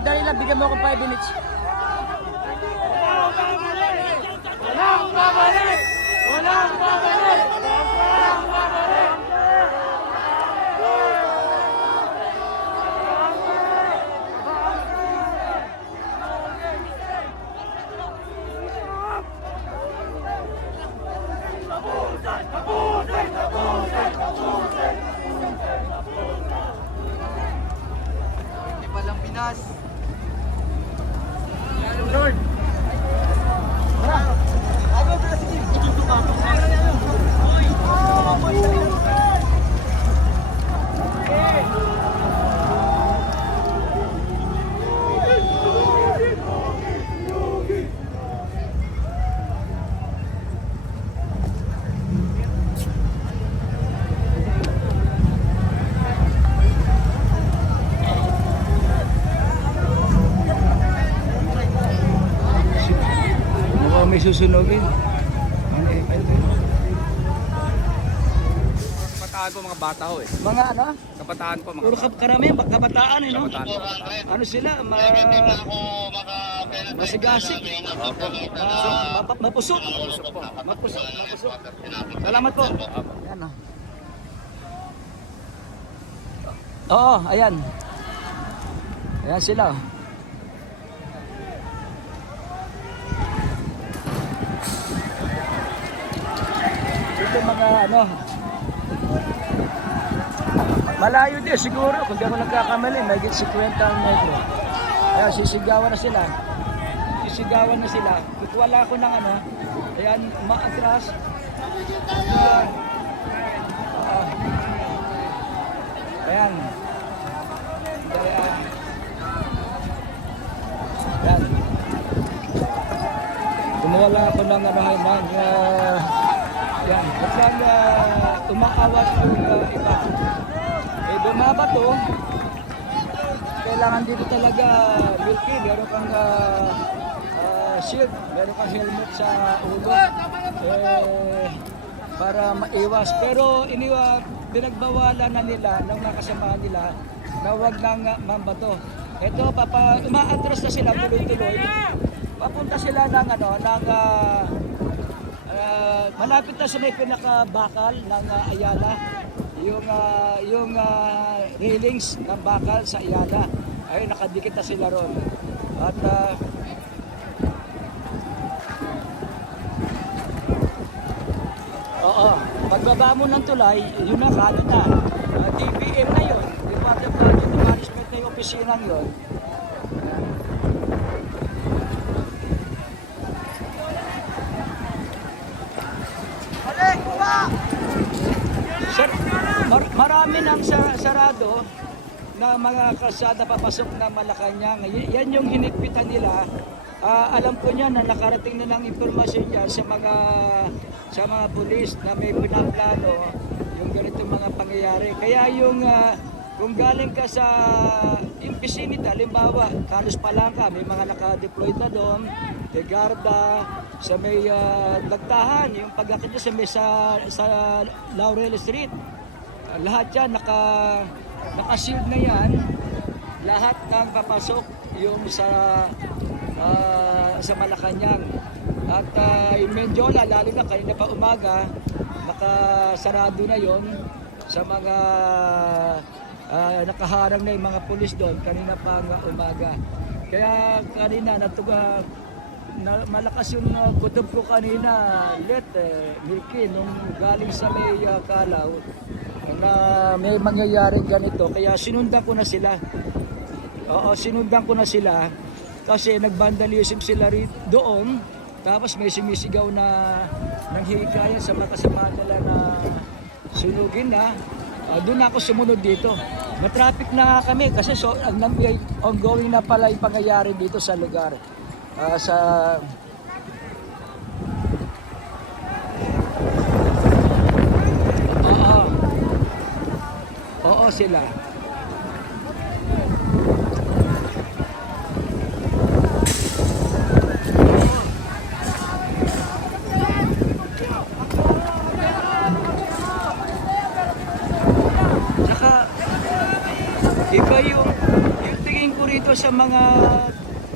Sandali lang, bigyan mo akong 5 minutes. Walang babalik! Walang babalik! Walang Eh, ito. Kabataan po mga bata ho eh. Mga ano? Kabataan po mga Puro kap karamihan, kabataan eh, no? kabataan po. kabataan. Ano sila? Ma... Masigasig. Map mapusot. Mapusot. Mapusot. Salamat po. Ayan oh. Oo, ayan. Ayan sila. Oh. Ito mga ano, Malayo din siguro, kung di ako nagkakamali, may 50 ang metro. Ayan, sisigawan na sila. Sisigawan na sila. Kukuwala ko ng ano, ayan, maatras. Ayan. Ah. Ayan. Ayan. Ayan. Kumuwala ako ng ano, ng, uh, yan. At lang, uh, umakawat yung uh, iba. Eh, bumaba to. Kailangan dito talaga, Wilkie, meron kang ah, ah, shield, meron kang helmet sa ulo. Eh, para maiwas. Pero iniwa, pinagbawalan na nila ng mga kasamahan nila na huwag nang uh, mambato. Ito, papa, umaatras na sila tuloy-tuloy. Papunta sila ng ano, ng Ah, malapit na sa may pinakabakal ng ah, Ayala. Yung ah, yung ah, railings ng bakal sa Ayala. Ay nakadikit na sila ron. At ah, Oo, pagbaba mo ng tulay, yun na kanan na. Ah, DBM na yun. Department of Management na yung opisinang yun. Mar- marami nang sa- sarado na mga kalsada papasok na Malacanang. Yan yung hinigpitan nila. Ah, alam ko niya na nakarating na ng impormasyon niya sa mga sa mga pulis na may pinaplano yung ganitong mga pangyayari. Kaya yung ah, kung galing ka sa yung vicinity, halimbawa, Carlos Palangka, may mga naka-deployed na doon, de Garda, sa may uh, Lagtahan, yung pagkakita sa may sa, sa Laurel Street. Ah, lahat yan, naka, naka-shield na yan. Lahat ng papasok yung sa ah, sa Malacanang. At uh, yung Menjola, lalo na kanina pa umaga, nakasarado na yon sa mga ah, nakaharang na yung mga pulis doon kanina pa nga umaga. Kaya kanina natuga na, malakas yung uh, kutob ko kanina, let eh, Milky, nung galing sa may uh, Kalaw, na may mangyayaring ganito. Kaya sinundan ko na sila. Oo, sinundan ko na sila kasi nagbandalism sila rin doon. Tapos may sumisigaw na ng hikaya sa mga kasama nila na sunugin na. Ah, doon ako sumunod dito. Matraffic na kami kasi so, ongoing na pala yung dito sa lugar. Ah, sa Sila. Iba yung, yung tingin ko rito sa mga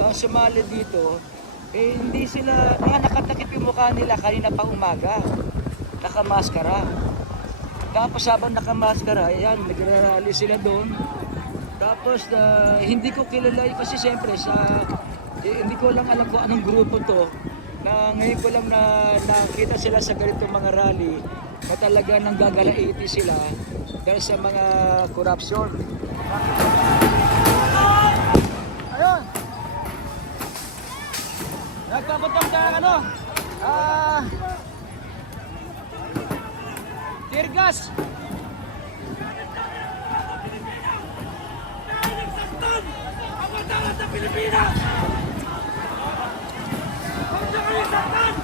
uh, sumali dito, eh hindi sila, ah, nakatakip yung mukha nila kanina pa umaga. Nakamaskara. Tapos habang nakamaskara, ayan, nagrarally sila doon. Tapos ah, hindi ko kilala, kasi siyempre sa, eh, hindi ko lang alam kung anong grupo to. Na ngayon ko lang na nakita sila sa ganitong mga rally na talaga nang gagalaiti sila dahil sa mga corruption. Ayun! Nagpapatang ng ano? Ah... tear gas! Ang matalas sa Pilipinas! Huwag niyo kami saktan!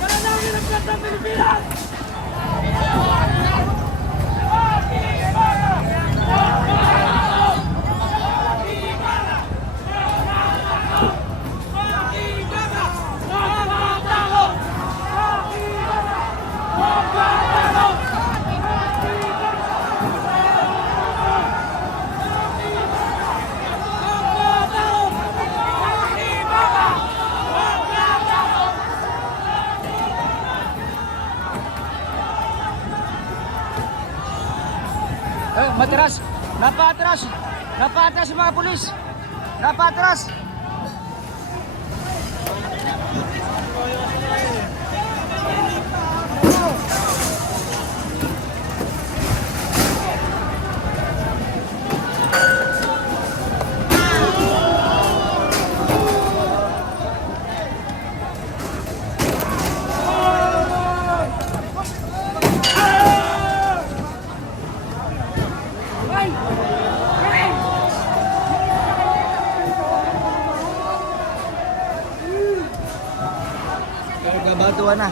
Mananangin ang ganda ng Pilipinas! Napatras! Napatras yung mga pulis! Napatras! Gabatuan na.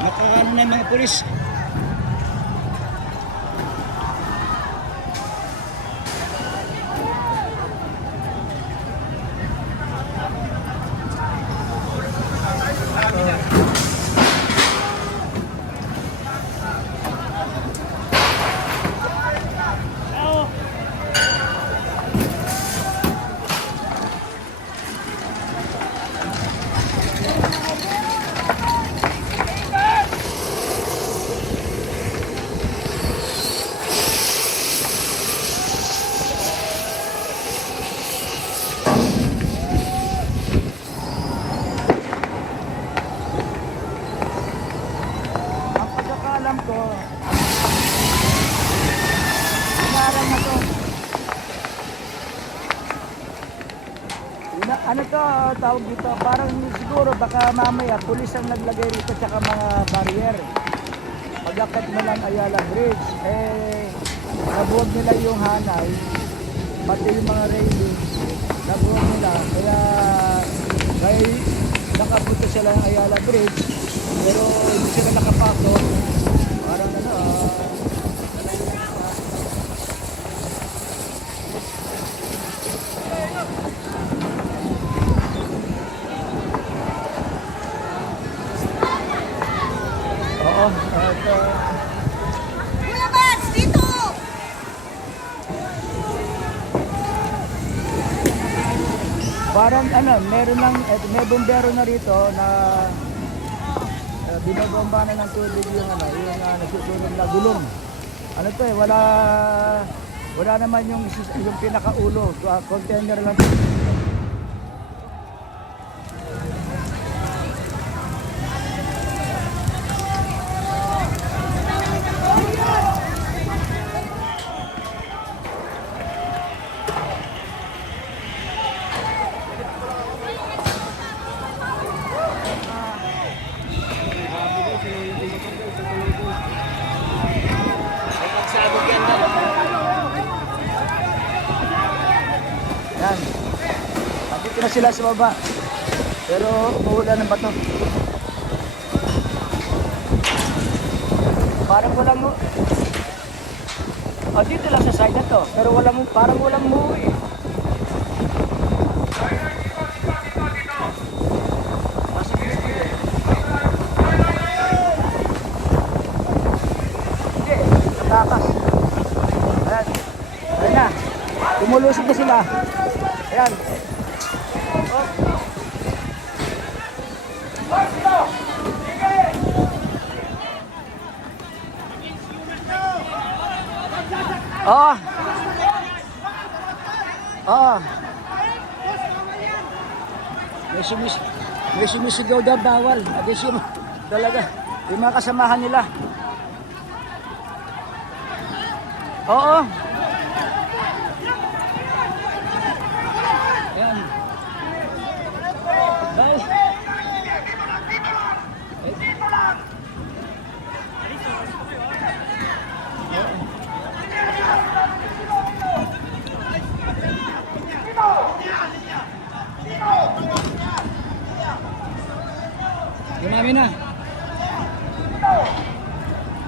Nakaano na yung mga pulis. Ang pagkakalam ko, inaral na to. Ina, ano to, tawag dito, parang siguro baka mamaya pulis ang naglagay rito tsaka mga barrier. Paglakat mo lang Ayala Bridge, eh, nabuwag nila yung hanay, pati yung mga railings, nabuwag nila. Kaya, kaya nakapunta sila ng Ayala Bridge, pero hindi sila nakapasok. Parang ano, ah, Oo, at uh, Kuya Bats, dito! Parang ano, meron ng, eh, may bombero na rito na uh, binobomba na ng tubig yung ano, yung uh, nasusunog na gulong. Ano to eh, wala, wala naman yung, yung pinakaulo, uh, container lang. Yan. Dito na sila sa baba. Pero umuulan ng bato. Parang walang O, dito lang sa side na to. Pero walang, parang walang. Ah, sige. Hindi, natakas. Ayan. Ayan na. Tumulusog na sila. Ayan. Oo. Oo. May sumis may sumisigaw daw bawal. Agis. Talaga. Yung mga kasamahan nila. Oo. Ayan. Dahil. Dumami na.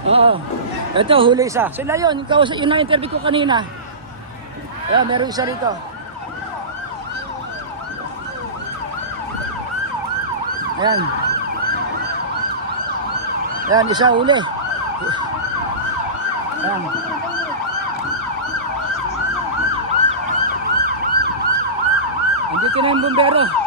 Oo. Ito, huli isa. Sila yun. Ikaw, yun ang interview ko kanina. Ayan, meron isa rito. Ayan. Ayan, isa huli. Ayan. Hindi ka na yung bumbero.